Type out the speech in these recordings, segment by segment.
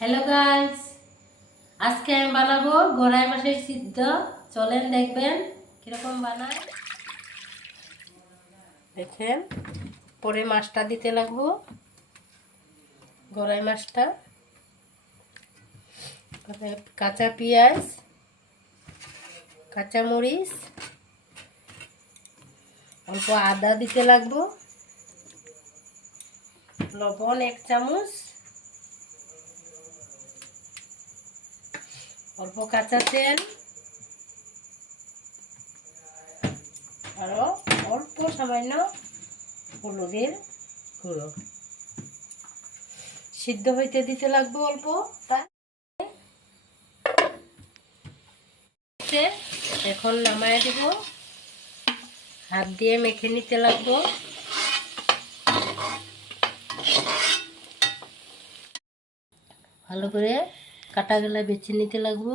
Hello guys, আজকে আমি বানাবো গড়াই মাছের সিদ্ধ। চলেন দেখবেন কিরকম বানায়। দেখেন, পরে মাছটা দিতে লাগবো, গড়াই মাছটা। কাঁচা পেঁয়াজ, কাঁচা মরিচ, অল্প আদা দিতে লাগবো, লবণ 1 চামচ, অল্প কাঁচা তেল, আরো অল্প সামান্য হলুদের গুঁড়ো। সিদ্ধ হইতে দিতে লাগবে অল্প। এখন নামায় দিব, হাত দিয়ে মেখে নিতে লাগবো। ভালো করে কাটা গেলা বেছে নিতে লাগবো।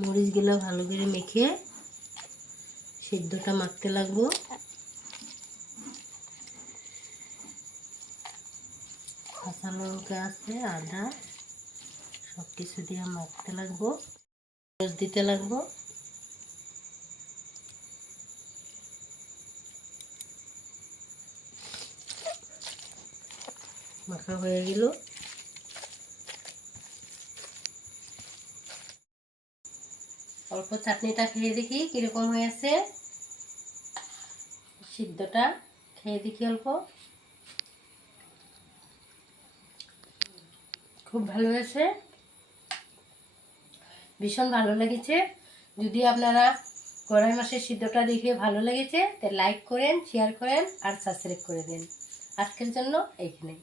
মরিচ গুলা ভালো করে মেখে সিদ্ধটা মাখতে লাগবো। কাঁচা লঙ্কা আছে, আদা, সব কিছু দিয়ে মাখতে লাগবো। রস দিতে লাগবো। মাখা হয়ে গেল। অল্প চাটনিটা খেয়ে দেখি কিরকম হয়েছে। সিদ্ধটা খেয়ে দেখি অল্প। খুব ভালো হয়েছে, ভীষণ ভালো লেগেছে। যদি আপনারা গড়াই মাছের সিদ্ধটা দেখে ভালো লেগেছে, তাহলে লাইক করেন, শেয়ার করেন আর সাবস্ক্রাইব করে দেন। আজকের জন্য এইখানেই।